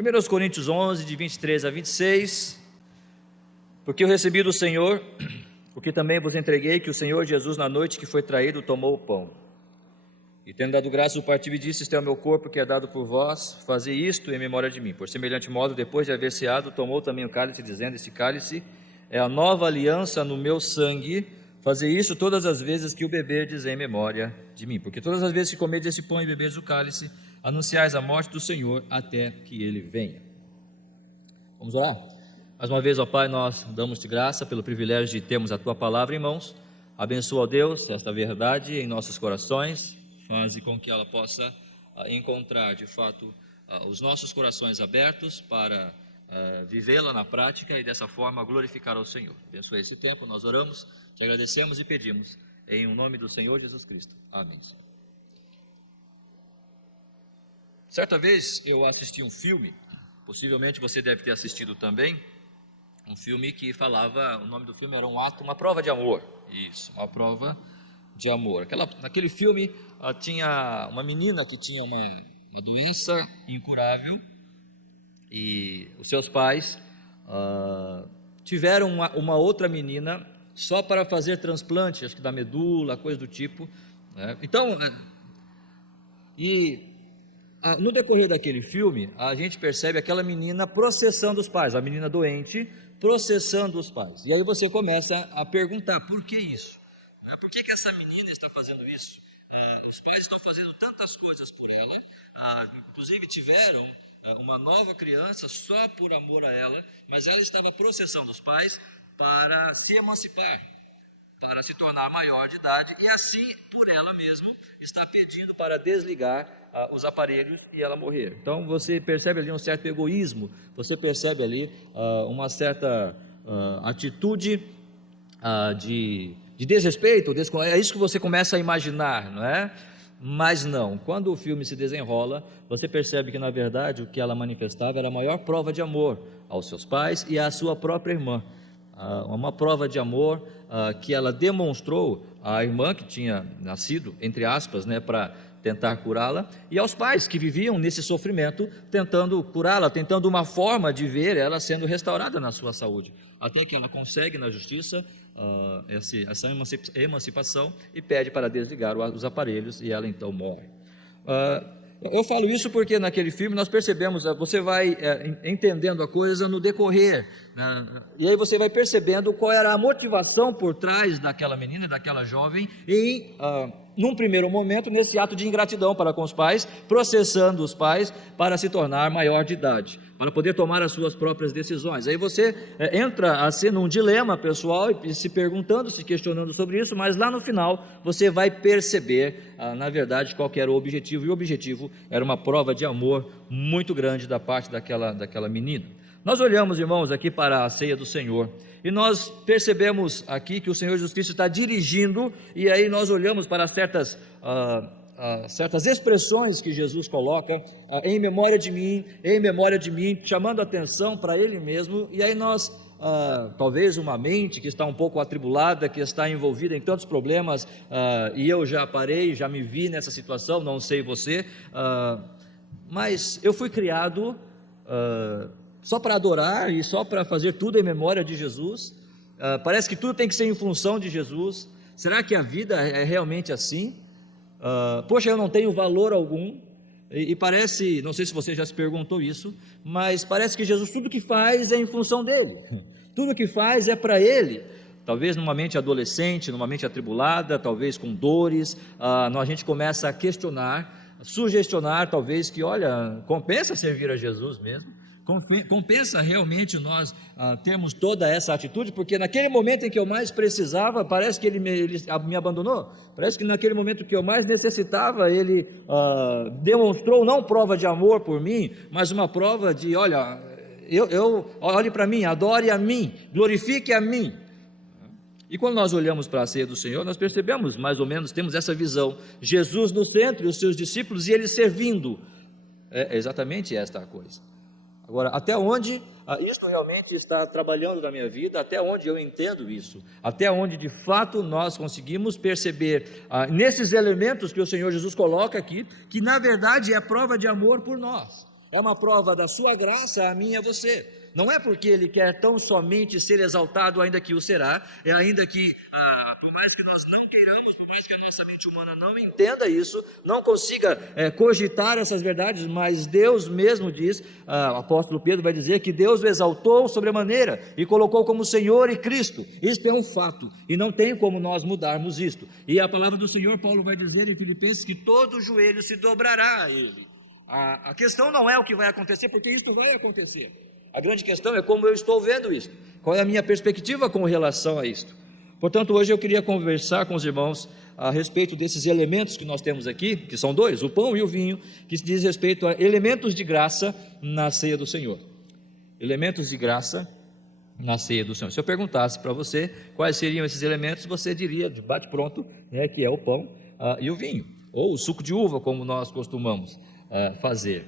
1 Coríntios 11, de 23 a 26, porque eu recebi do Senhor, o que também vos entreguei, que o Senhor Jesus, na noite que foi traído, tomou o pão, e tendo dado graças, o partiu e disse: este é o meu corpo que é dado por vós, fazei isto em memória de mim. Por semelhante modo, depois de haver ceado, tomou também o cálice, dizendo: este cálice é a nova aliança no meu sangue, fazei isso todas as vezes que o beberdes em memória de mim. Porque todas as vezes que comedes esse pão e beberdes o cálice, anunciais a morte do Senhor até que Ele venha. Vamos orar? Mais uma vez, ó Pai, nós damos-te graça pelo privilégio de termos a Tua palavra em mãos. Abençoa, ó Deus, esta verdade em nossos corações, faze com que ela possa encontrar, de fato, os nossos corações abertos para vivê-la na prática e dessa forma glorificar ao Senhor. Abençoa esse tempo, nós oramos, te agradecemos e pedimos, em nome do Senhor Jesus Cristo. Amém. Certa vez eu assisti um filme, possivelmente você deve ter assistido também, um filme que falava, o nome do filme era Uma Prova de Amor. Isso, Uma Prova de Amor. Naquele filme tinha uma menina que tinha uma doença incurável e os seus pais tiveram uma outra menina só para fazer transplante, acho que da medula, coisa do tipo, né? Então, no decorrer daquele filme, a gente percebe aquela menina processando os pais, a menina doente processando os pais. E aí você começa a perguntar: por que isso? Por que essa menina está fazendo isso? Os pais estão fazendo tantas coisas por ela, inclusive tiveram uma nova criança só por amor a ela, mas ela estava processando os pais para se emancipar, para se tornar maior de idade, e assim, por ela mesma, está pedindo para desligar os aparelhos e ela morrer. Então você percebe ali um certo egoísmo, você percebe ali uma certa atitude de desrespeito, é isso que você começa a imaginar, não é? Mas não, quando o filme se desenrola, você percebe que na verdade o que ela manifestava era a maior prova de amor aos seus pais e à sua própria irmã. Uma prova de amor que ela demonstrou à irmã que tinha nascido, entre aspas, né, para tentar curá-la, e aos pais que viviam nesse sofrimento, tentando curá-la, tentando uma forma de ver ela sendo restaurada na sua saúde, até que ela consegue na justiça essa emancipação e pede para desligar os aparelhos, e ela então morre. Eu falo isso porque naquele filme nós percebemos, você vai entendendo a coisa no decorrer, né? E aí você vai percebendo qual era a motivação por trás daquela menina, daquela jovem, e num primeiro momento, nesse ato de ingratidão para com os pais, processando os pais para se tornar maior de idade, para poder tomar as suas próprias decisões. Aí você entra assim num dilema pessoal e se perguntando, se questionando sobre isso, mas lá no final você vai perceber, na verdade, qual que era o objetivo, e o objetivo era uma prova de amor muito grande da parte daquela menina. Nós olhamos, irmãos, aqui para a ceia do Senhor, e nós percebemos aqui que o Senhor Jesus Cristo está dirigindo, e aí nós olhamos para certas expressões que Jesus coloca, em memória de mim, chamando atenção para Ele mesmo, e aí nós, talvez uma mente que está um pouco atribulada, que está envolvida em tantos problemas, e eu já parei, já me vi nessa situação, não sei você, mas eu fui criado só para adorar e só para fazer tudo em memória de Jesus. Parece que tudo tem que ser em função de Jesus. Será que a vida é realmente assim? Poxa, eu não tenho valor algum, e parece, não sei se você já se perguntou isso, mas parece que Jesus, tudo que faz é em função dele, tudo que faz é para ele. Talvez numa mente adolescente, numa mente atribulada, talvez com dores, a gente começa a questionar, sugestionar talvez que, olha, compensa servir a Jesus mesmo? Compensa realmente nós termos toda essa atitude, porque naquele momento em que eu mais precisava, parece que ele me abandonou, parece que naquele momento que eu mais necessitava, ele demonstrou não prova de amor por mim, mas uma prova de, olha, olhe para mim, adore a mim, glorifique a mim. E quando nós olhamos para a ceia do Senhor, nós percebemos, mais ou menos, temos essa visão, Jesus no centro e os seus discípulos, e eles servindo. É exatamente esta a coisa. Agora, até onde isso realmente está trabalhando na minha vida, até onde eu entendo isso, até onde de fato nós conseguimos perceber nesses elementos que o Senhor Jesus coloca aqui, que na verdade é prova de amor por nós. É uma prova da sua graça a mim e a você. Não é porque ele quer tão somente ser exaltado, ainda que o será, ainda que, por mais que nós não queiramos, por mais que a nossa mente humana não entenda isso, não consiga cogitar essas verdades, mas Deus mesmo diz, o apóstolo Pedro vai dizer que Deus o exaltou sobremaneira e colocou como Senhor e Cristo. Isto é um fato e não tem como nós mudarmos isto. E a palavra do Senhor, Paulo vai dizer em Filipenses que todo joelho se dobrará a Ele. A questão não é o que vai acontecer, porque isso vai acontecer. A grande questão é como eu estou vendo isso, qual é a minha perspectiva com relação a isto. Portanto, hoje eu queria conversar com os irmãos a respeito desses elementos que nós temos aqui, que são dois, o pão e o vinho, que se diz respeito a elementos de graça na ceia do Senhor. Elementos de graça na ceia do Senhor. Se eu perguntasse para você quais seriam esses elementos, você diria de bate-pronto, que é o pão e o vinho, ou o suco de uva, como nós costumamos fazer.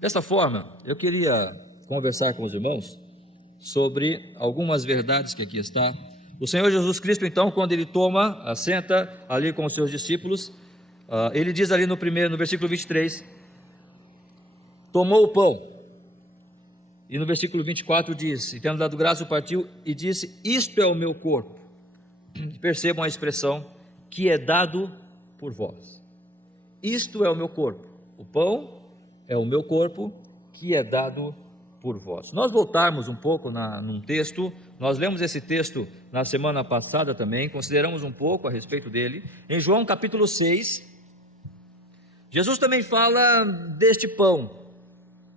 Dessa forma, eu queria conversar com os irmãos sobre algumas verdades que aqui está. O Senhor Jesus Cristo, então, quando ele assenta ali com os seus discípulos, ele diz ali no versículo 23, tomou o pão, e no versículo 24 diz, e tendo dado graça, o partiu e disse, isto é o meu corpo. Percebam a expressão, que é dado por vós. Isto é o meu corpo. O pão é o meu corpo, que é dado por vós. Nós voltarmos um pouco num texto, nós lemos esse texto na semana passada também, consideramos um pouco a respeito dele, em João capítulo 6, Jesus também fala deste pão,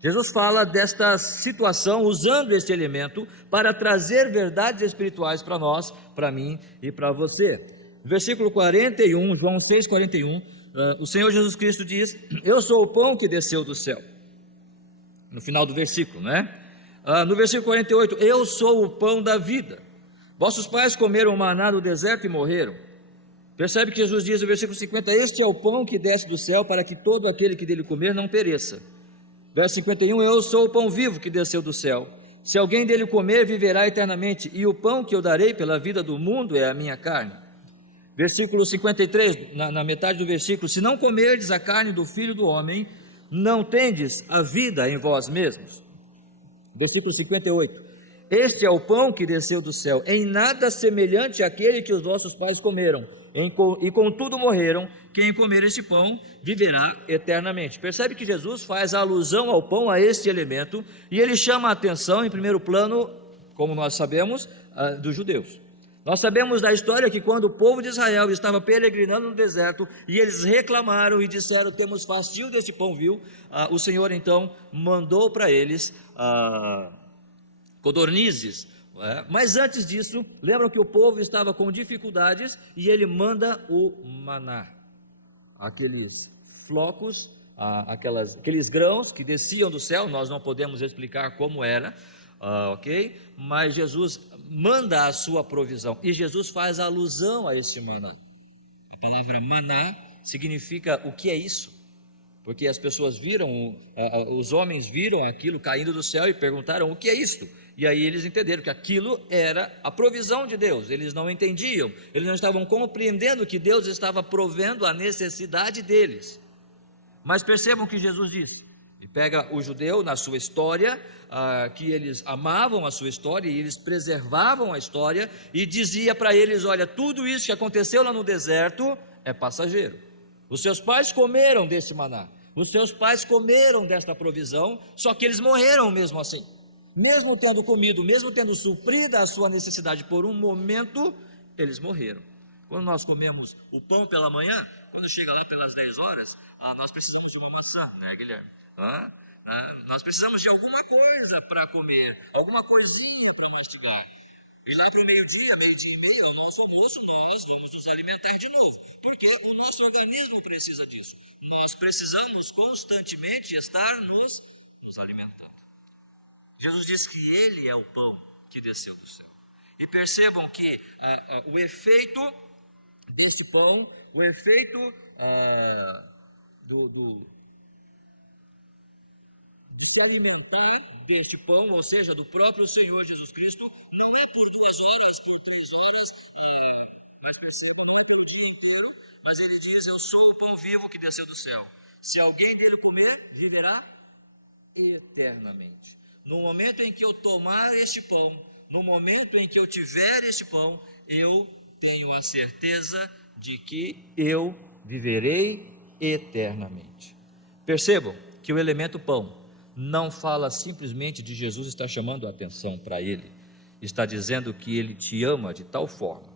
Jesus fala desta situação, usando este elemento, para trazer verdades espirituais para nós, para mim e para você. Versículo 41, João 6, 41, o Senhor Jesus Cristo diz, eu sou o pão que desceu do céu, no final do versículo, no versículo 48, eu sou o pão da vida, vossos pais comeram maná no deserto e morreram. Percebe que Jesus diz no versículo 50, este é o pão que desce do céu, para que todo aquele que dele comer não pereça. Verso 51, eu sou o pão vivo que desceu do céu, se alguém dele comer, viverá eternamente, e o pão que eu darei pela vida do mundo é a minha carne. Versículo 53, na metade do versículo, se não comerdes a carne do Filho do Homem, não tendes a vida em vós mesmos. Versículo 58, este é o pão que desceu do céu, em nada semelhante àquele que os vossos pais comeram, e contudo morreram, quem comer este pão viverá eternamente. Percebe que Jesus faz alusão ao pão, a este elemento, e ele chama a atenção, em primeiro plano, como nós sabemos, dos judeus. Nós sabemos da história que quando o povo de Israel estava peregrinando no deserto e eles reclamaram e disseram, temos fastio desse pão vil, o Senhor então mandou para eles codornizes, mas antes disso, lembram que o povo estava com dificuldades e ele manda o maná, aqueles flocos, aqueles grãos que desciam do céu, nós não podemos explicar como era, ok? Mas Jesus manda a sua provisão, e Jesus faz alusão a esse maná. A palavra maná significa o que é isso? Porque as pessoas viram, os homens viram aquilo caindo do céu e perguntaram, o que é isto? E aí eles entenderam que aquilo era a provisão de Deus, eles não entendiam, eles não estavam compreendendo que Deus estava provendo a necessidade deles. Mas percebam que Jesus disse, e pega o judeu na sua história, que eles amavam a sua história e eles preservavam a história, e dizia para eles, olha, tudo isso que aconteceu lá no deserto é passageiro. Os seus pais comeram desse maná, os seus pais comeram desta provisão, só que eles morreram mesmo assim. Mesmo tendo comido, mesmo tendo suprido a sua necessidade por um momento, eles morreram. Quando nós comemos o pão pela manhã, quando chega lá pelas 10 horas, nós precisamos de uma maçã, né, Guilherme? Nós precisamos de alguma coisa para comer, alguma coisinha para mastigar. E lá para o meio-dia e meio, no nosso almoço, nós vamos nos alimentar de novo, porque o nosso organismo precisa disso. Nós precisamos constantemente estar nos alimentando. Jesus diz que Ele é o pão que desceu do céu. E percebam que o efeito desse pão, o efeito de se alimentar deste pão, ou seja, do próprio Senhor Jesus Cristo, não é por 2 horas, por 3 horas, mas percebam, não pelo dia inteiro, mas Ele diz, eu sou o pão vivo que desceu do céu. Se alguém dele comer, viverá eternamente. No momento em que eu tomar este pão, no momento em que eu tiver este pão, eu tenho a certeza de que eu viverei eternamente. Percebam que o elemento pão não fala simplesmente de Jesus estar chamando a atenção para ele, está dizendo que ele te ama de tal forma,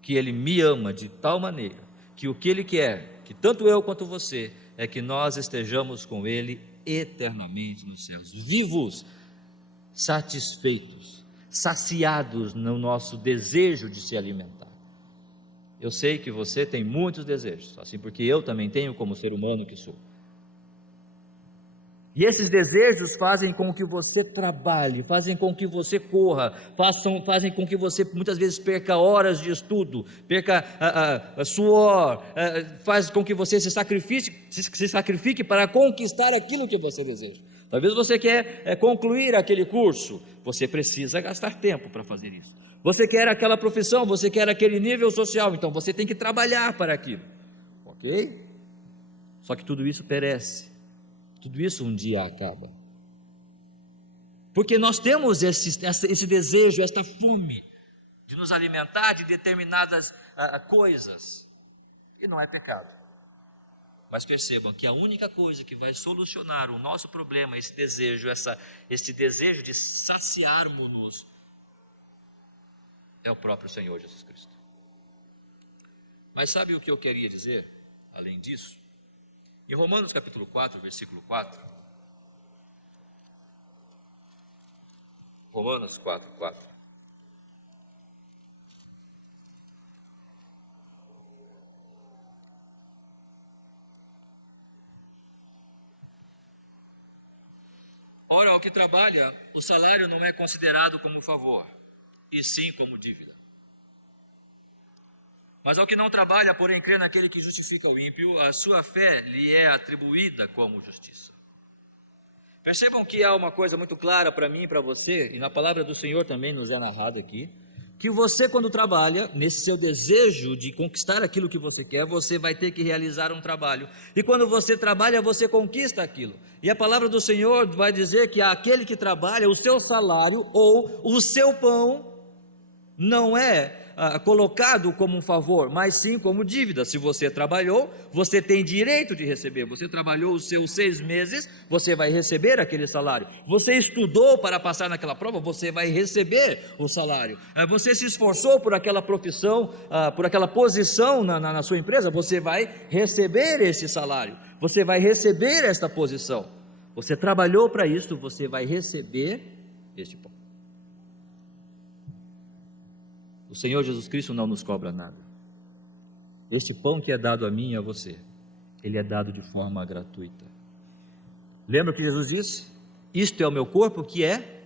que ele me ama de tal maneira, que o que ele quer, que tanto eu quanto você, é que nós estejamos com ele eternamente nos céus, vivos, satisfeitos, saciados no nosso desejo de se alimentar. Eu sei que você tem muitos desejos, assim porque eu também tenho como ser humano que sou. E esses desejos fazem com que você trabalhe, fazem com que você corra, fazem com que você muitas vezes perca horas de estudo, perca suor, faz com que você se sacrifique para conquistar aquilo que você deseja. Talvez você quer concluir aquele curso, você precisa gastar tempo para fazer isso. Você quer aquela profissão, você quer aquele nível social, então você tem que trabalhar para aquilo, ok? Só que tudo isso perece. Tudo isso um dia acaba, porque nós temos esse desejo, esta fome de nos alimentar de determinadas coisas, e não é pecado. Mas percebam que a única coisa que vai solucionar o nosso problema, esse desejo de saciarmos-nos, é o próprio Senhor Jesus Cristo. Mas sabe o que eu queria dizer, além disso? Em Romanos capítulo 4, versículo 4, Romanos 4, 4. Ora, ao que trabalha, o salário não é considerado como favor, e sim como dívida. Mas ao que não trabalha, porém crê naquele que justifica o ímpio, a sua fé lhe é atribuída como justiça. Percebam que há uma coisa muito clara para mim e para você, e na palavra do Senhor também nos é narrada aqui, que você, quando trabalha, nesse seu desejo de conquistar aquilo que você quer, você vai ter que realizar um trabalho, e quando você trabalha, você conquista aquilo, e a palavra do Senhor vai dizer que aquele que trabalha, o seu salário ou o seu pão não é colocado como um favor, mas sim como dívida. Se você trabalhou, você tem direito de receber. Você trabalhou os seus 6 meses, você vai receber aquele salário. Você estudou para passar naquela prova, você vai receber o salário. Você se esforçou por aquela profissão, por aquela posição na sua empresa, você vai receber esse salário. Você vai receber esta posição. Você trabalhou para isso, você vai receber este pão. O Senhor Jesus Cristo não nos cobra nada. Este pão que é dado a mim e a você, ele é dado de forma gratuita. Lembra que Jesus disse? Isto é o meu corpo que é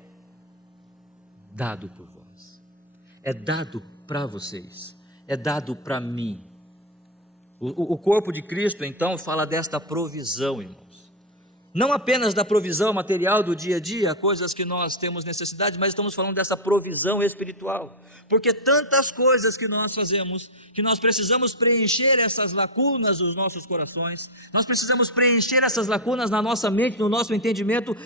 dado por vós. É dado para vocês. É dado para mim. O corpo de Cristo, então, fala desta provisão, irmãos. Não apenas da provisão material do dia a dia, coisas que nós temos necessidade, mas estamos falando dessa provisão espiritual, porque tantas coisas que nós fazemos, que nós precisamos preencher essas lacunas dos nossos corações, nós precisamos preencher essas lacunas na nossa mente, no nosso entendimento,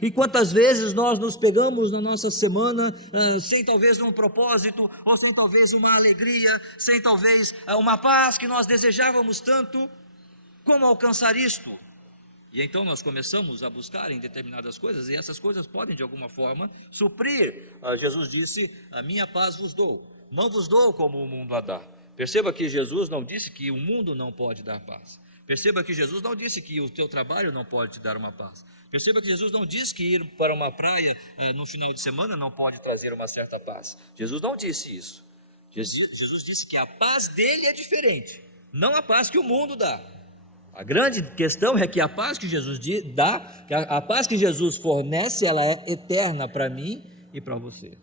e quantas vezes nós nos pegamos na nossa semana, sem talvez um propósito, ou sem talvez uma alegria, sem talvez uma paz que nós desejávamos tanto. Como alcançar isto? E então nós começamos a buscar em determinadas coisas, e essas coisas podem de alguma forma suprir. Jesus disse: a minha paz vos dou, não vos dou como o mundo a dá. Perceba que Jesus não disse que o mundo não pode dar paz. Perceba que Jesus não disse que o teu trabalho não pode te dar uma paz. Perceba que Jesus não disse que ir para uma praia no final de semana não pode trazer uma certa paz. Jesus não disse isso. Jesus disse que a paz dele é diferente, não a paz que o mundo dá. A grande questão é que a paz que Jesus dá, a paz que Jesus fornece, ela é eterna para mim e para você.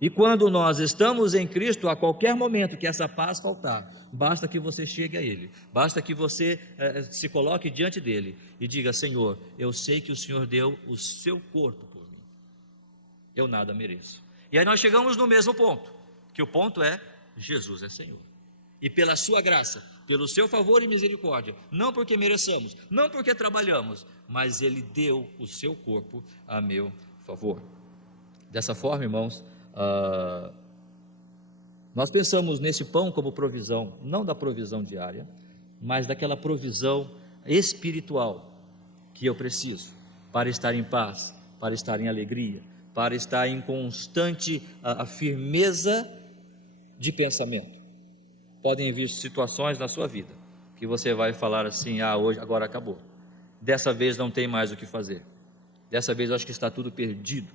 E quando nós estamos em Cristo, a qualquer momento que essa paz faltar, basta que você chegue a Ele, basta que você se coloque diante dEle e diga: Senhor, eu sei que o Senhor deu o seu corpo por mim, eu nada mereço. E aí nós chegamos no mesmo ponto, que o ponto é: Jesus é Senhor. e pela sua graça, pelo seu favor e misericórdia, não porque mereçamos, não porque trabalhamos, mas Ele deu o seu corpo a meu favor. Dessa forma, irmãos, nós pensamos nesse pão como provisão, não da provisão diária, mas daquela provisão espiritual que eu preciso para estar em paz, para estar em alegria, para estar em constante firmeza de pensamento. Podem vir situações na sua vida que você vai falar assim: hoje, agora acabou, dessa vez não tem mais o que fazer, dessa vez eu acho que está tudo perdido.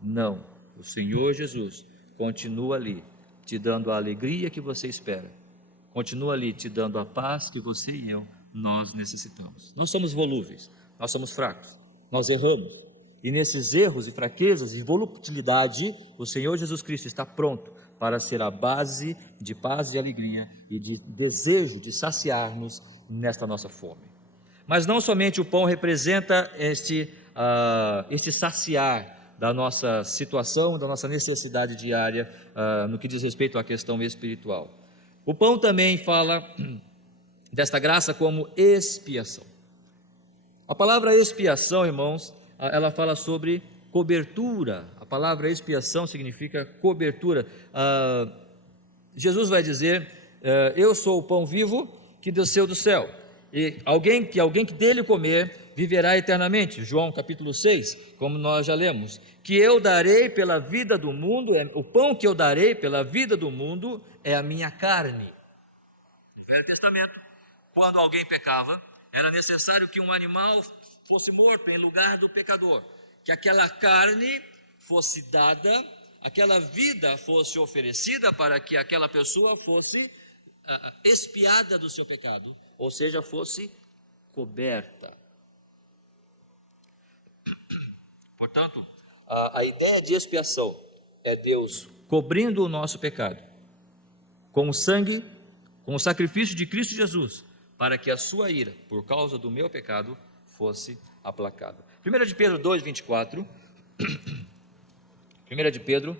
Não, o Senhor Jesus continua ali, te dando a alegria que você espera, continua ali te dando a paz que você e eu, nós necessitamos. Nós somos volúveis, nós somos fracos, nós erramos, e nesses erros e fraquezas e volutilidade, o Senhor Jesus Cristo está pronto para ser a base de paz e alegria e de desejo de saciar-nos nesta nossa fome. Mas não somente o pão representa este saciar da nossa situação, da nossa necessidade diária, no que diz respeito à questão espiritual. O pão também fala desta graça como expiação. A palavra expiação, irmãos, ela fala sobre cobertura. A palavra expiação significa cobertura. Jesus vai dizer: eu sou o pão vivo que desceu do céu, e alguém que dele comer viverá eternamente. João capítulo 6, como nós já lemos, que eu darei pela vida do mundo, o pão que eu darei pela vida do mundo é a minha carne. No Velho Testamento, quando alguém pecava, era necessário que um animal fosse morto em lugar do pecador, que aquela carne fosse dada, aquela vida fosse oferecida para que aquela pessoa fosse expiada do seu pecado, ou seja, fosse coberta. Portanto, a ideia de expiação é Deus cobrindo o nosso pecado com o sangue, com o sacrifício de Cristo Jesus, para que a sua ira, por causa do meu pecado, fosse aplacada. 1 de Pedro 2,24. 1 de Pedro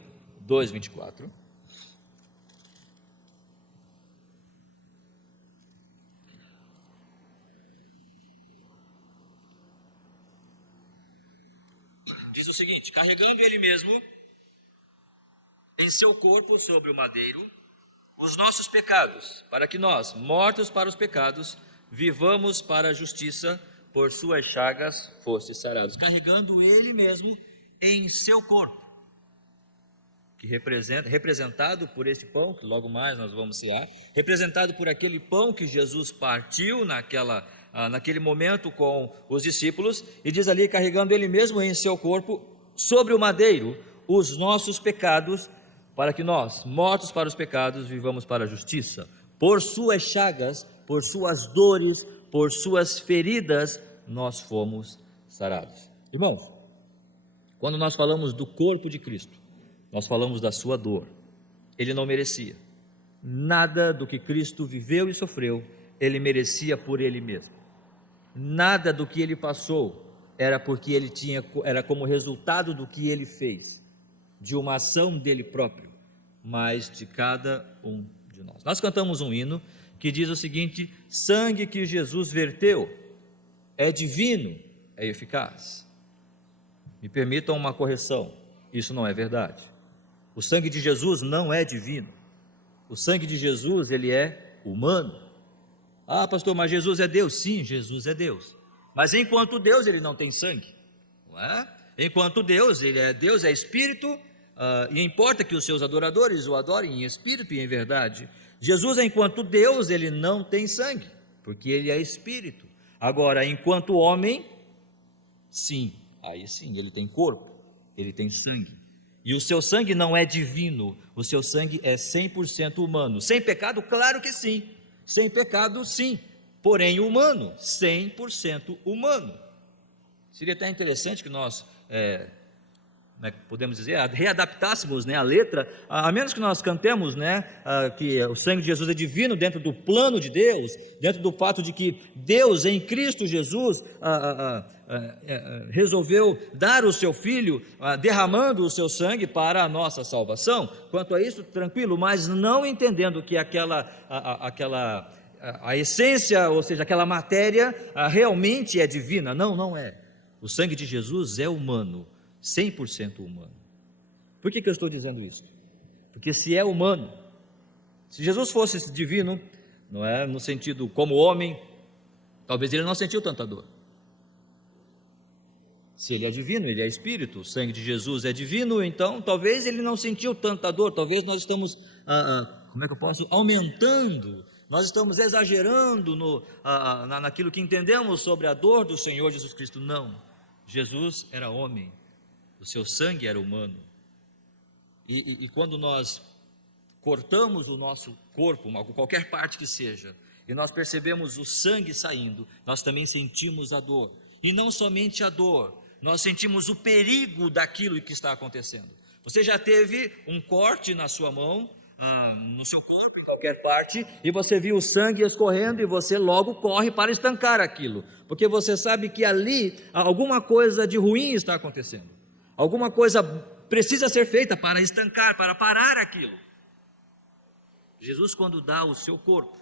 2,24. Diz o seguinte: carregando ele mesmo em seu corpo sobre o madeiro os nossos pecados, para que nós, mortos para os pecados, vivamos para a justiça, por suas chagas foste sarados. Carregando ele mesmo em seu corpo, que representado por este pão, que logo mais nós vamos cear, representado por aquele pão que Jesus partiu naquele momento com os discípulos, e diz ali: carregando ele mesmo em seu corpo sobre o madeiro os nossos pecados, para que nós, mortos para os pecados, vivamos para a justiça. Por suas chagas, por suas dores, por suas feridas, nós fomos sarados. Irmãos, quando nós falamos do corpo de Cristo, nós falamos da sua dor. Ele não merecia nada do que Cristo viveu e sofreu, ele merecia por ele mesmo. Nada do que ele passou era porque era como resultado do que ele fez, de uma ação dele próprio, mas de cada um de nós. Nós cantamos um hino que diz o seguinte: sangue que Jesus verteu é divino, é eficaz. Me permitam uma correção: isso não é verdade. O sangue de Jesus não é divino. O sangue de Jesus, ele é humano. Pastor, mas Jesus é Deus. Sim, Jesus é Deus, mas enquanto Deus ele não tem sangue, não é? Enquanto Deus, ele é Deus, é Espírito, e importa que os seus adoradores o adorem em Espírito e em verdade. Jesus, enquanto Deus, ele não tem sangue, porque ele é Espírito. Agora, enquanto homem, sim, aí sim, ele tem corpo, ele tem sangue, e o seu sangue não é divino, o seu sangue é 100% humano. Sem pecado? Claro que sim, sem pecado sim, porém humano, 100% humano. Seria até interessante que nós podemos dizer, readaptássemos, né, a letra, a menos que nós cantemos, né, que o sangue de Jesus é divino dentro do plano de Deus, dentro do fato de que Deus em Cristo Jesus resolveu dar o seu Filho, derramando o seu sangue para a nossa salvação. Quanto a isso, tranquilo, mas não entendendo que a essência, ou seja, aquela matéria realmente é divina. Não, não é. O sangue de Jesus é humano, 100% humano. Por que eu estou dizendo isso? Porque se é humano, se Jesus fosse divino, não é, no sentido como homem, talvez ele não sentiu tanta dor. Se ele é divino, ele é espírito, o sangue de Jesus é divino, então talvez ele não sentiu tanta dor, talvez nós estamos, aumentando, nós estamos exagerando naquilo que entendemos sobre a dor do Senhor Jesus Cristo. Não, Jesus era homem, o seu sangue era humano, e quando nós cortamos o nosso corpo, qualquer parte que seja, e nós percebemos o sangue saindo, nós também sentimos a dor, e não somente a dor, nós sentimos o perigo daquilo que está acontecendo. Você já teve um corte na sua mão, no seu corpo, em qualquer parte, e você viu o sangue escorrendo e você logo corre para estancar aquilo, porque você sabe que ali alguma coisa de ruim está acontecendo, alguma coisa precisa ser feita para estancar, para parar aquilo. Jesus, quando dá o seu corpo,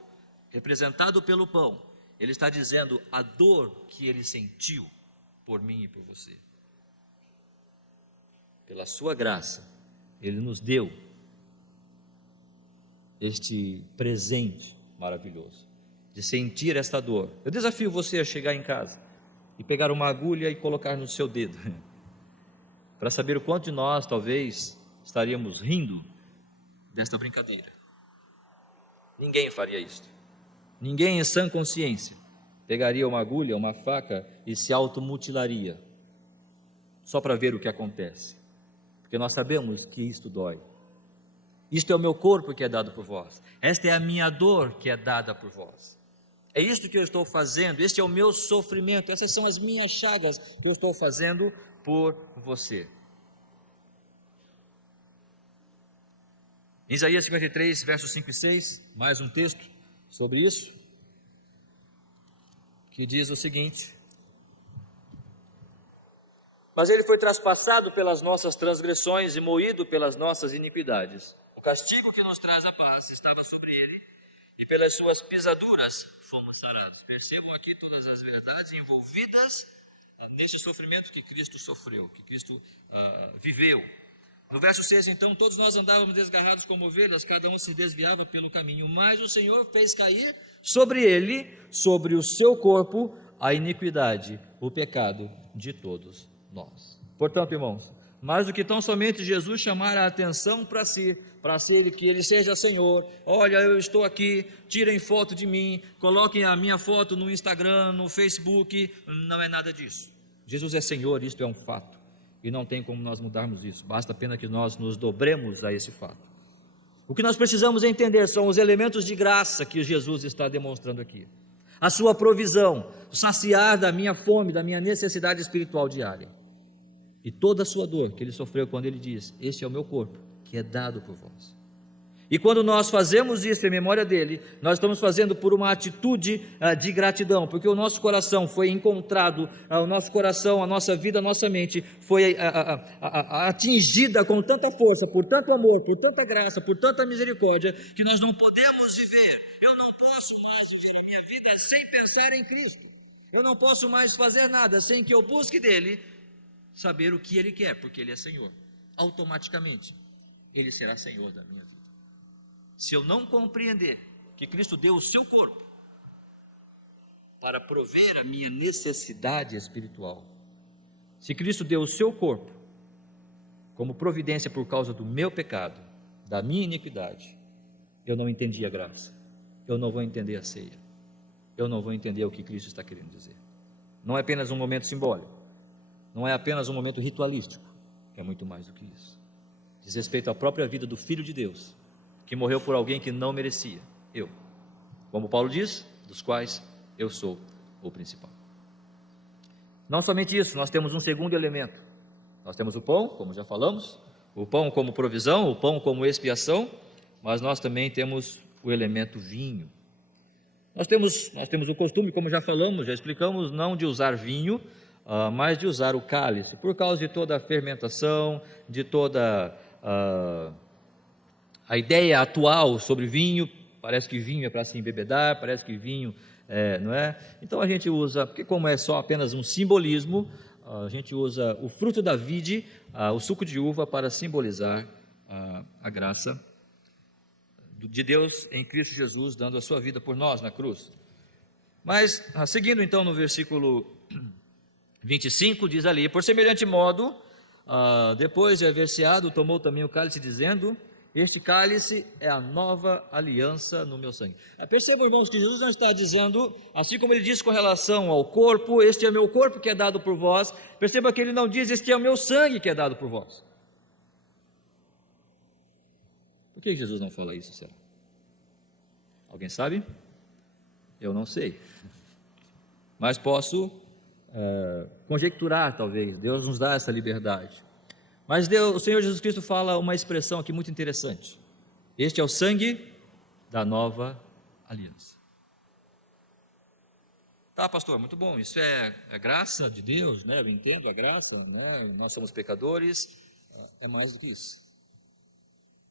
representado pelo pão, ele está dizendo a dor que ele sentiu por mim e por você. Pela sua graça, ele nos deu este presente maravilhoso, de sentir esta dor. Eu desafio você a chegar em casa e pegar uma agulha e colocar no seu dedo, para saber o quanto de nós talvez estaríamos rindo desta brincadeira. Ninguém faria isto. Ninguém em sã consciência pegaria uma agulha, uma faca e se automutilaria, só para ver o que acontece, porque nós sabemos que isto dói. Isto é o meu corpo que é dado por vós, esta é a minha dor que é dada por vós, é isto que eu estou fazendo, este é o meu sofrimento, essas são as minhas chagas que eu estou fazendo por você. Em Isaías 53, versos 5 e 6, mais um texto sobre isso, que diz o seguinte: mas ele foi traspassado pelas nossas transgressões e moído pelas nossas iniquidades. O castigo que nos traz a paz estava sobre ele, e pelas suas pisaduras fomos sarados. Percebam aqui todas as verdades envolvidas nesse sofrimento que Cristo sofreu, que Cristo viveu. No verso 6, então, todos nós andávamos desgarrados como ovelhas, cada um se desviava pelo caminho, mas o Senhor fez cair sobre ele, sobre o seu corpo, a iniquidade, o pecado de todos nós. Portanto, irmãos, mais do que tão somente Jesus chamar a atenção para si, que ele seja Senhor, olha, eu estou aqui, tirem foto de mim, coloquem a minha foto no Instagram, no Facebook, não é nada disso. Jesus é Senhor, isto é um fato. E não tem como nós mudarmos isso, basta apenas que nós nos dobremos a esse fato. O que nós precisamos entender são os elementos de graça que Jesus está demonstrando aqui. A sua provisão, o saciar da minha fome, da minha necessidade espiritual diária. E toda a sua dor que ele sofreu quando ele diz: este é o meu corpo, que é dado por vós. E quando nós fazemos isso em memória dele, nós estamos fazendo por uma atitude de gratidão, porque o nosso coração foi encontrado, o nosso coração, a nossa vida, a nossa mente foi atingida com tanta força, por tanto amor, por tanta graça, por tanta misericórdia, que nós não podemos viver. Eu não posso mais viver a minha vida sem pensar em Cristo. Eu não posso mais fazer nada sem que eu busque dele saber o que ele quer, porque ele é Senhor. Automaticamente, ele será Senhor da minha vida. Se eu não compreender que Cristo deu o seu corpo para prover a minha necessidade espiritual, se Cristo deu o seu corpo como providência por causa do meu pecado, da minha iniquidade, eu não entendi a graça, eu não vou entender a ceia, eu não vou entender o que Cristo está querendo dizer. Não é apenas um momento simbólico, não é apenas um momento ritualístico, é muito mais do que isso. Diz respeito à própria vida do Filho de Deus, que morreu por alguém que não merecia, eu, como Paulo diz, dos quais eu sou o principal. Não somente isso, nós temos um segundo elemento, Nós temos o pão, como já falamos, o pão como provisão, o pão como expiação, mas nós também temos o elemento vinho. Nós temos o costume, como já falamos, já explicamos, não de usar vinho, mas de usar o cálice, por causa de toda a fermentação, de toda a ideia atual sobre vinho. Parece que vinho é para se embebedar, parece que vinho não é? Então a gente usa, porque como é só apenas um simbolismo, a gente usa o fruto da vide, o suco de uva, para simbolizar a graça de Deus em Cristo Jesus, dando a sua vida por nós na cruz. Mas, seguindo então no versículo 25, diz ali: por semelhante modo, depois de haver ceado, tomou também o cálice, dizendo: este cálice é a nova aliança no meu sangue. Percebam, irmãos, que Jesus não está dizendo, assim como ele disse com relação ao corpo: este é o meu corpo que é dado por vós. Perceba que ele não diz: este é o meu sangue que é dado por vós. Por que Jesus não fala isso, será? Alguém sabe? Eu não sei, mas posso conjecturar, talvez. Deus nos dá essa liberdade. Mas o Senhor Jesus Cristo fala uma expressão aqui muito interessante: este é o sangue da nova aliança. Tá, pastor, muito bom, isso é graça de Deus, né? Eu entendo a graça, né? Nós somos pecadores, é mais do que isso.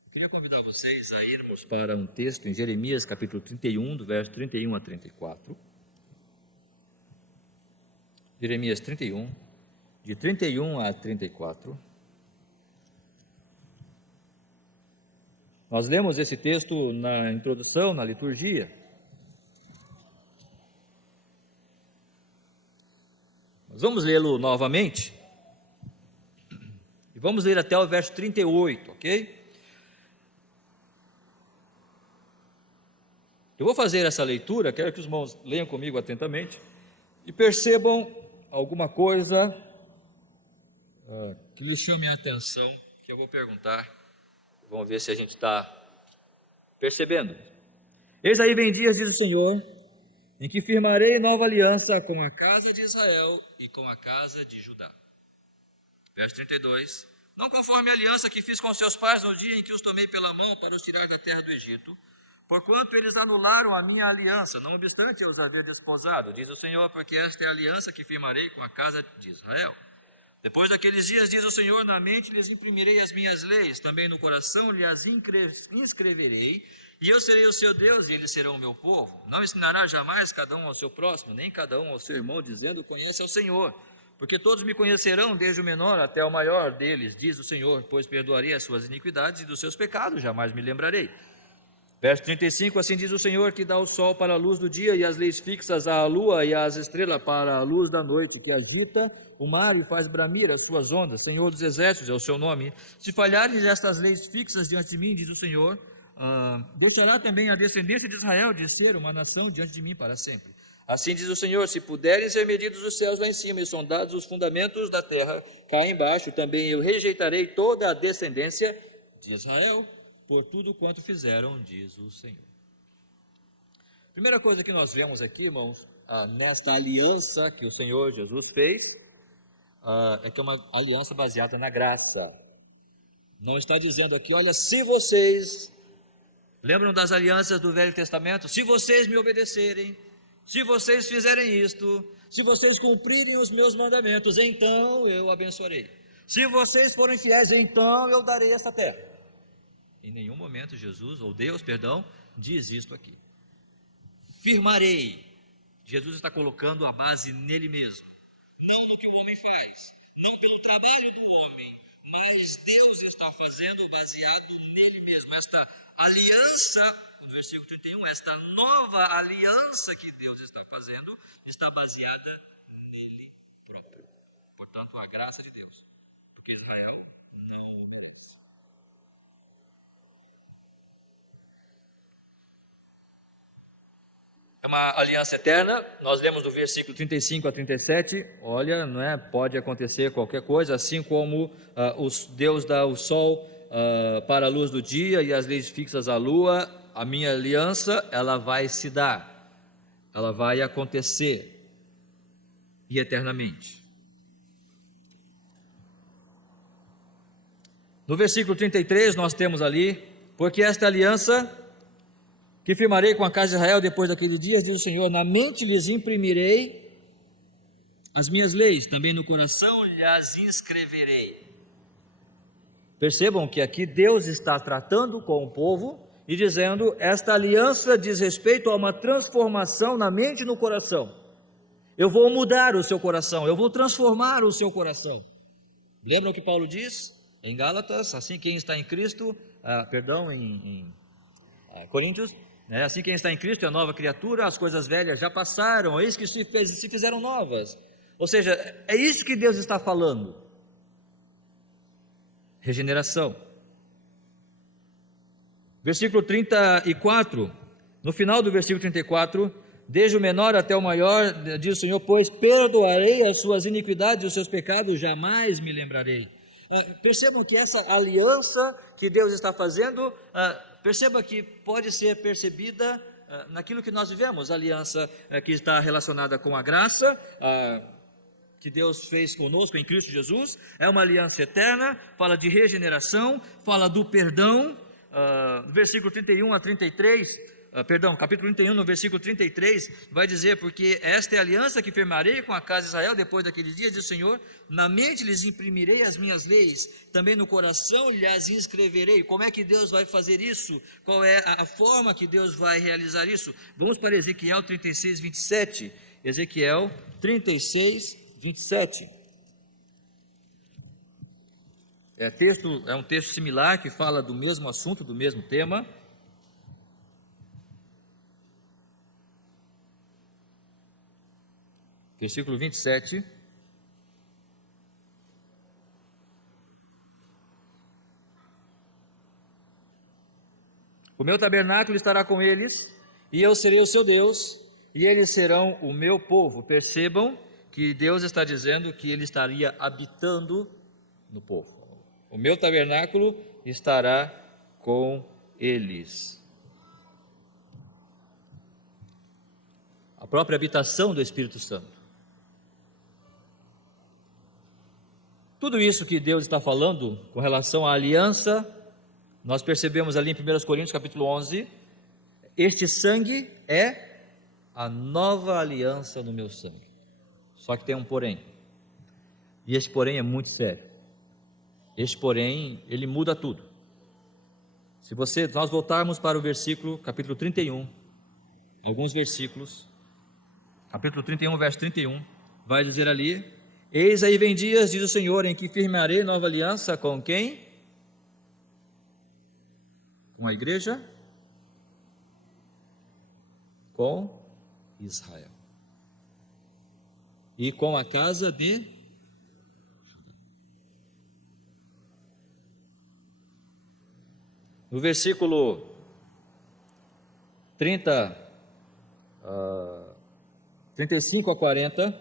Eu queria convidar vocês a irmos para um texto em Jeremias capítulo 31, do verso 31 a 34. Jeremias 31, de 31 a 34. Nós lemos esse texto na introdução, na liturgia. Mas vamos lê-lo novamente. E vamos ler até o verso 38, ok? Eu vou fazer essa leitura, quero que os irmãos leiam comigo atentamente e percebam alguma coisa que lhes chame a atenção, que eu vou perguntar. Vamos ver se a gente está percebendo. Eis aí vem dias, diz o Senhor, em que firmarei nova aliança com a casa de Israel e com a casa de Judá. Verso 32. Não conforme a aliança que fiz com seus pais no dia em que os tomei pela mão para os tirar da terra do Egito, porquanto eles anularam a minha aliança, não obstante eu os haver desposado, diz o Senhor, porque esta é a aliança que firmarei com a casa de Israel. Depois daqueles dias, diz o Senhor, na mente lhes imprimirei as minhas leis, também no coração lhes inscreverei, e eu serei o seu Deus, e eles serão o meu povo. Não ensinará jamais cada um ao seu próximo, nem cada um ao seu irmão, dizendo: conhece ao Senhor, porque todos me conhecerão, desde o menor até o maior deles, diz o Senhor, pois perdoarei as suas iniquidades e dos seus pecados jamais me lembrarei. Verso 35, assim diz o Senhor, que dá o sol para a luz do dia e as leis fixas à lua e às estrelas para a luz da noite, que agita o mar e faz bramir as suas ondas. Senhor dos exércitos é o seu nome. Se falharem estas leis fixas diante de mim, diz o Senhor, deixará também a descendência de Israel de ser uma nação diante de mim para sempre. Assim diz o Senhor, se puderem ser medidos os céus lá em cima e sondados os fundamentos da terra cá embaixo, também eu rejeitarei toda a descendência de Israel por tudo quanto fizeram, diz o Senhor. Primeira coisa que nós vemos aqui, irmãos, nesta aliança que o Senhor Jesus fez, é que é uma aliança baseada na graça. Não está dizendo aqui: olha, se vocês, lembram das alianças do Velho Testamento? Se vocês me obedecerem, se vocês fizerem isto, se vocês cumprirem os meus mandamentos, então eu abençoarei. Se vocês forem fiéis, então eu darei esta terra. Em nenhum momento Jesus, ou Deus, perdão, diz isto aqui. Firmarei. Jesus está colocando a base nele mesmo. Não no que o homem faz, não pelo trabalho do homem, mas Deus está fazendo baseado nele mesmo. Esta aliança, no versículo 31, esta nova aliança que Deus está fazendo, está baseada nele próprio. Portanto, a graça de Deus. Porque Israel não obedece. É uma aliança eterna. Nós lemos do versículo 35 a 37, olha, não é? Pode acontecer qualquer coisa, assim como Deus dá o sol para a luz do dia e as leis fixas à lua, a minha aliança, ela vai se dar, ela vai acontecer, e eternamente. No versículo 33 nós temos ali: porque esta aliança que firmarei com a casa de Israel depois daqueles dias, diz o Senhor, na mente lhes imprimirei as minhas leis, também no coração lhes inscreverei. Percebam que aqui Deus está tratando com o povo e dizendo: esta aliança diz respeito a uma transformação na mente e no coração. Eu vou mudar o seu coração, eu vou transformar o seu coração. Lembram o que Paulo diz em Gálatas? Assim quem está em Cristo, em Coríntios, assim quem está em Cristo é a nova criatura, as coisas velhas já passaram, eis que se fizeram novas. Ou seja, é isso que Deus está falando. Regeneração. Versículo 34, no final do versículo 34, desde o menor até o maior, diz o Senhor, pois perdoarei as suas iniquidades e os seus pecados, jamais me lembrarei. Percebam que essa aliança que Deus está fazendo, perceba que pode ser percebida naquilo que nós vivemos, a aliança que está relacionada com a graça, que Deus fez conosco em Cristo Jesus, é uma aliança eterna, fala de regeneração, fala do perdão, versículo 31 a 33, capítulo 31, no versículo 33, vai dizer, porque esta é a aliança que firmarei com a casa de Israel depois daqueles dias, diz o Senhor, na mente lhes imprimirei as minhas leis, também no coração lhes inscreverei. Como é que Deus vai fazer isso? Qual é a forma que Deus vai realizar isso? Vamos para Ezequiel 36, 27, Ezequiel 36, 27. É um texto similar que fala do mesmo assunto, do mesmo tema. Versículo 27. O meu tabernáculo estará com eles, e eu serei o seu Deus, e eles serão o meu povo. Percebam que Deus está dizendo que Ele estaria habitando no povo. O meu tabernáculo estará com eles. A própria habitação do Espírito Santo. Tudo isso que Deus está falando com relação à aliança, nós percebemos ali em 1 Coríntios capítulo 11, este sangue é a nova aliança no meu sangue. Só que tem um porém, e esse porém é muito sério. Este porém, ele muda tudo. Se nós voltarmos para o versículo, capítulo 31, alguns versículos, capítulo 31, verso 31, vai dizer ali: eis aí vem dias, diz o Senhor, em que firmarei nova aliança com quem? Com a igreja? Com Israel. E com a casa de no versículo 35 a 40,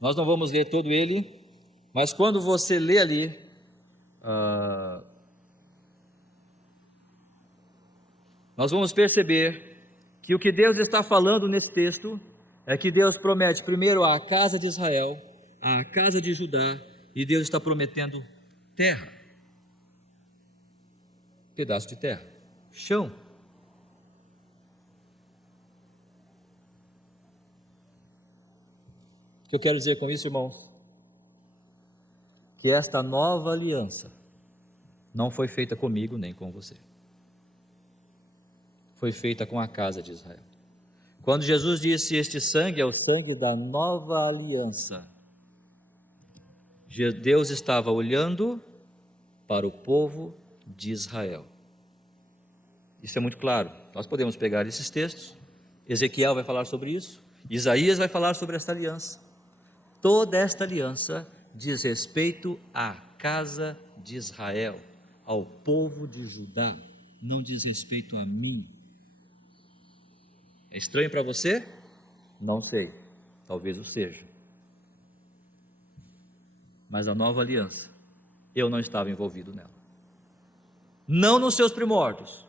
nós não vamos ler todo ele, mas quando você lê ali, nós vamos perceber que o que Deus está falando nesse texto é que Deus promete primeiro à casa de Israel, à casa de Judá, e Deus está prometendo terra, pedaço de terra, chão. O que eu quero dizer com isso, irmãos? Que esta nova aliança não foi feita comigo nem com você. Foi feita com a casa de Israel. Quando Jesus disse: este sangue é o sangue da nova aliança, Deus estava olhando para o povo de Israel. Isso é muito claro. Nós podemos pegar esses textos, Ezequiel vai falar sobre isso, Isaías vai falar sobre esta aliança. Toda esta aliança diz respeito à casa de Israel, ao povo de Judá, não diz respeito a mim. É estranho para você? Não sei, talvez o seja. Mas a nova aliança, eu não estava envolvido nela. Não nos seus primórdios,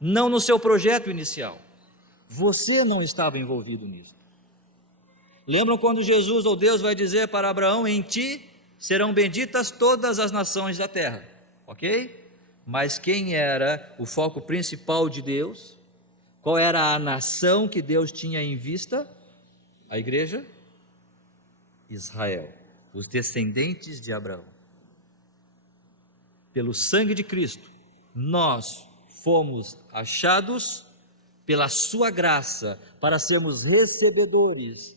não no seu projeto inicial. Você não estava envolvido nisso. Lembram quando Jesus ou Deus vai dizer para Abraão: em ti serão benditas todas as nações da terra, ok? Mas quem era o foco principal de Deus? Qual era a nação que Deus tinha em vista? A igreja? Israel, os descendentes de Abraão. Pelo sangue de Cristo, nós fomos achados pela sua graça para sermos recebedores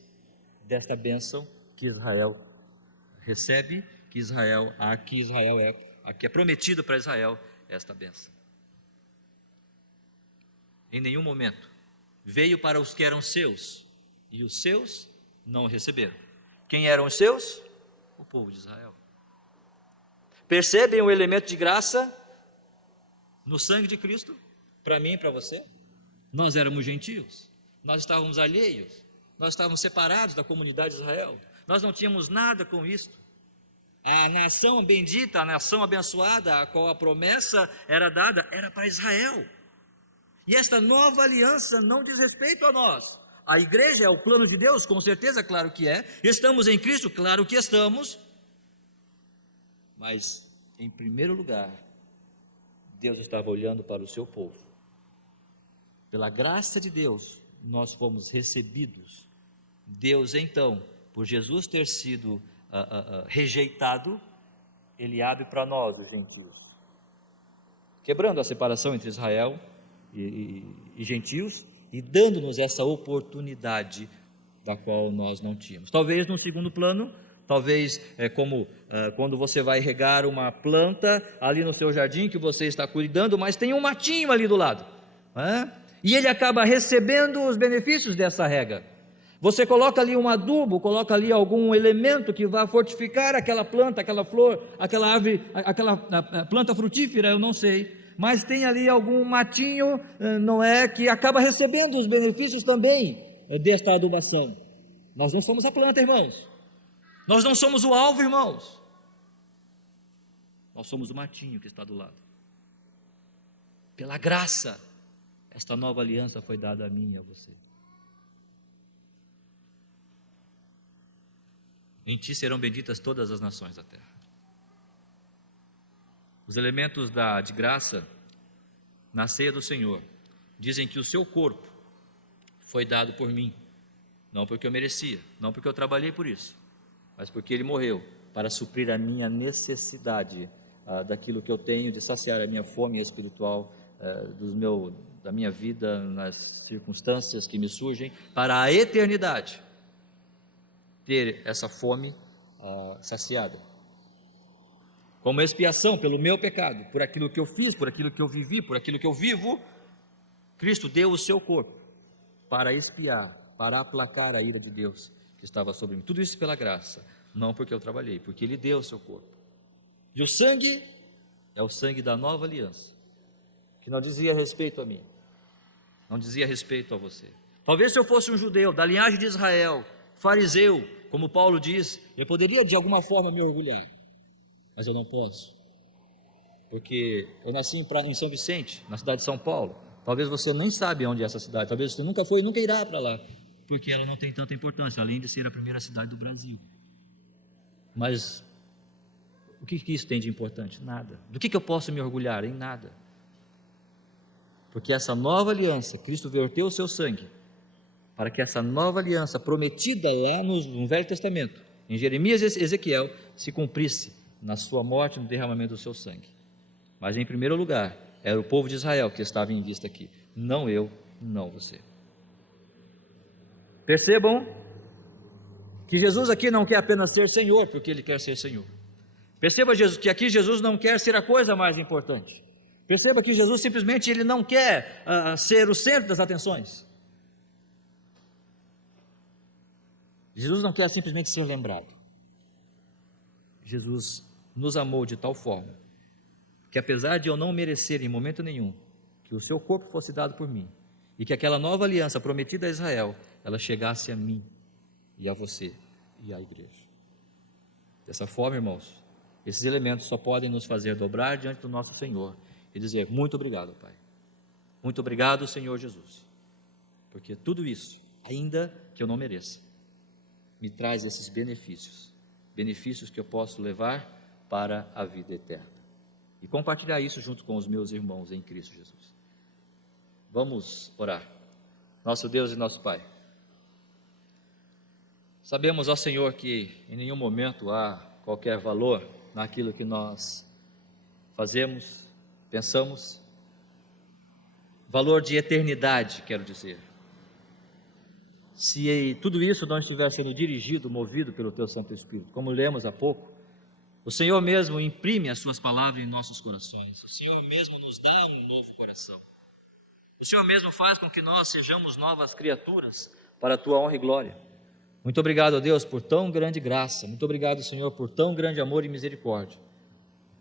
desta bênção que Israel recebe, que Israel é prometido para Israel esta bênção. Em nenhum momento veio para os que eram seus, e os seus não o receberam. Quem eram os seus? O povo de Israel. Percebem o elemento de graça no sangue de Cristo, para mim e para você? Nós éramos gentios, nós estávamos alheios, nós estávamos separados da comunidade de Israel, nós não tínhamos nada com isto. A nação bendita, a nação abençoada, a qual a promessa era dada, era para Israel. E esta nova aliança não diz respeito a nós. A igreja é o plano de Deus, com certeza, claro que é. Estamos em Cristo, claro que estamos. Mas, em primeiro lugar, Deus estava olhando para o seu povo. Pela graça de Deus, nós fomos recebidos. Deus, então, por Jesus ter sido rejeitado, Ele abre para nós, os gentios, quebrando a separação entre Israel e gentios, e dando-nos essa oportunidade da qual nós não tínhamos. Talvez no segundo plano, talvez como quando você vai regar uma planta ali no seu jardim que você está cuidando, mas tem um matinho ali do lado, e ele acaba recebendo os benefícios dessa rega. Você coloca ali um adubo, coloca ali algum elemento que vai fortificar aquela planta, aquela flor, aquela árvore, aquela planta frutífera, eu não sei, mas tem ali algum matinho, não é, que acaba recebendo os benefícios também desta adubação. Nós não somos a planta, irmãos. Nós não somos o alvo, irmãos. Nós somos o matinho que está do lado. Pela graça, esta nova aliança foi dada a mim e a você. Em ti serão benditas todas as nações da terra. Os elementos de graça na ceia do Senhor dizem que o seu corpo foi dado por mim, não porque eu merecia, não porque eu trabalhei por isso, mas porque Ele morreu para suprir a minha necessidade daquilo que eu tenho, de saciar a minha fome espiritual, da minha vida, nas circunstâncias que me surgem, para a eternidade ter essa fome saciada. Como expiação pelo meu pecado, por aquilo que eu fiz, por aquilo que eu vivi, por aquilo que eu vivo, Cristo deu o seu corpo para expiar, para aplacar a ira de Deus que estava sobre mim. Tudo isso pela graça, não porque eu trabalhei, porque Ele deu o seu corpo. E o sangue é o sangue da nova aliança, que não dizia respeito a mim, não dizia respeito a você. Talvez se eu fosse um judeu da linhagem de Israel, fariseu, como Paulo diz, eu poderia de alguma forma me orgulhar, mas eu não posso, porque eu nasci em São Vicente, na cidade de São Paulo. Talvez você nem sabe onde é essa cidade, talvez você nunca foi e nunca irá para lá, porque ela não tem tanta importância, além de ser a primeira cidade do Brasil. Mas o que isso tem de importante? Nada. Do que eu posso me orgulhar? Em nada. Porque essa nova aliança, Cristo verteu o seu sangue, para que essa nova aliança prometida lá no Velho Testamento, em Jeremias e Ezequiel, se cumprisse na sua morte, no derramamento do seu sangue. Mas em primeiro lugar, era o povo de Israel que estava em vista aqui, não eu, não você. Percebam que Jesus aqui não quer apenas ser Senhor, porque Ele quer ser Senhor. Perceba que aqui Jesus não quer ser a coisa mais importante. Perceba que Jesus simplesmente Ele não quer ser o centro das atenções. Jesus não quer simplesmente ser lembrado. Jesus nos amou de tal forma que, apesar de eu não merecer em momento nenhum que o seu corpo fosse dado por mim, e que aquela nova aliança prometida a Israel, ela chegasse a mim e a você e à igreja. Dessa forma, irmãos, esses elementos só podem nos fazer dobrar diante do nosso Senhor e dizer: muito obrigado, Pai, muito obrigado, Senhor Jesus, porque tudo isso, ainda que eu não mereça, me traz esses benefícios benefícios que eu posso levar para a vida eterna. E compartilhar isso junto com os meus irmãos em Cristo Jesus. Vamos orar. Nosso Deus e nosso Pai, sabemos, ó Senhor, que em nenhum momento há qualquer valor naquilo que nós fazemos, pensamos, valor de eternidade, quero dizer. Se tudo isso não estiver sendo dirigido, movido pelo Teu Santo Espírito, como lemos há pouco, o Senhor mesmo imprime as Suas palavras em nossos corações, o Senhor mesmo nos dá um novo coração, o Senhor mesmo faz com que nós sejamos novas criaturas para a Tua honra e glória. Muito obrigado, ó Deus, por tão grande graça, muito obrigado, Senhor, por tão grande amor e misericórdia,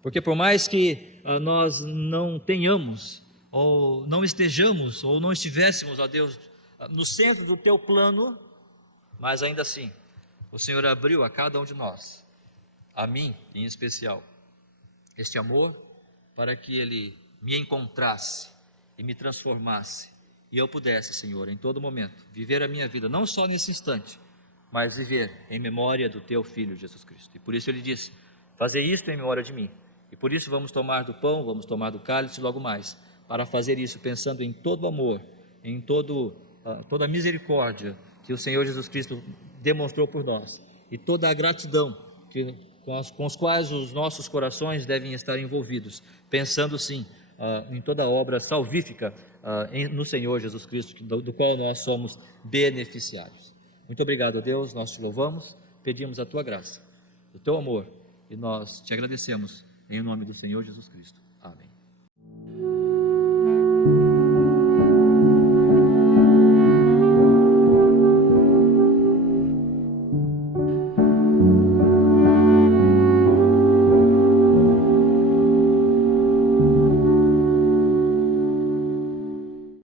porque por mais que nós não tenhamos, ou não estejamos, ou não estivéssemos, ó Deus, no centro do Teu plano, mas ainda assim, o Senhor abriu a cada um de nós, a mim em especial, este amor, para que Ele me encontrasse e me transformasse, e eu pudesse, Senhor, em todo momento, viver a minha vida, não só nesse instante, mas viver em memória do Teu Filho Jesus Cristo. E por isso Ele diz, fazer isto em memória de mim, e por isso vamos tomar do pão, vamos tomar do cálice logo mais, para fazer isso pensando em todo o amor, em toda a misericórdia que o Senhor Jesus Cristo demonstrou por nós, e toda a gratidão com os quais os nossos corações devem estar envolvidos, pensando sim em toda a obra salvífica no Senhor Jesus Cristo, do qual nós somos beneficiários. Muito obrigado, Deus, nós te louvamos, pedimos a Tua graça, o Teu amor, e nós te agradecemos em nome do Senhor Jesus Cristo.